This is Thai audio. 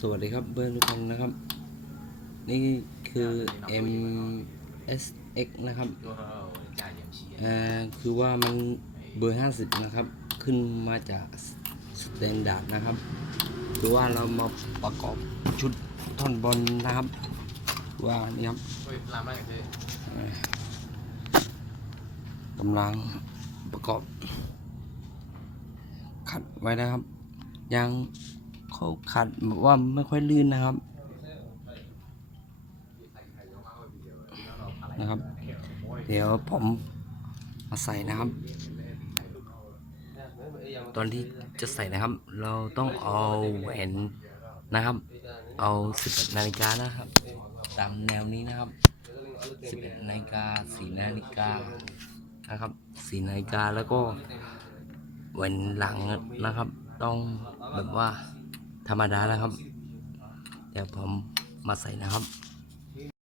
สวัสดีครับเพื่อนทุกคนนะครับ นี่คือ M S X นะครับอ่าคือว่ามันเบอร์ 50 นะครับ ขึ้นมาจากสแตนดาร์ดนะครับคือว่าเรามาประกอบชุดท่อนบอลนะครับ ว่านี่ครับ làm ra cái gì กำลังประกอบ ขัดไว้นะครับ ยัง เขาขัดแบบว่าไม่ค่อยลื่นนะครับ นะครับ เดี๋ยวผมมาใส่นะครับ ตอนที่จะใส่นะครับ เราต้องเอาแหวนนะครับ เอา11นาฬิกานะครับ ตามแนวนี้นะครับ11นาฬิกา4นาฬิกานะครับ4นาฬิกาแล้วก็แหวนหลังนะครับ ต้องแบบว่า ธรรมดาแล้วครับ เดี๋ยวผมมาใส่นะครับ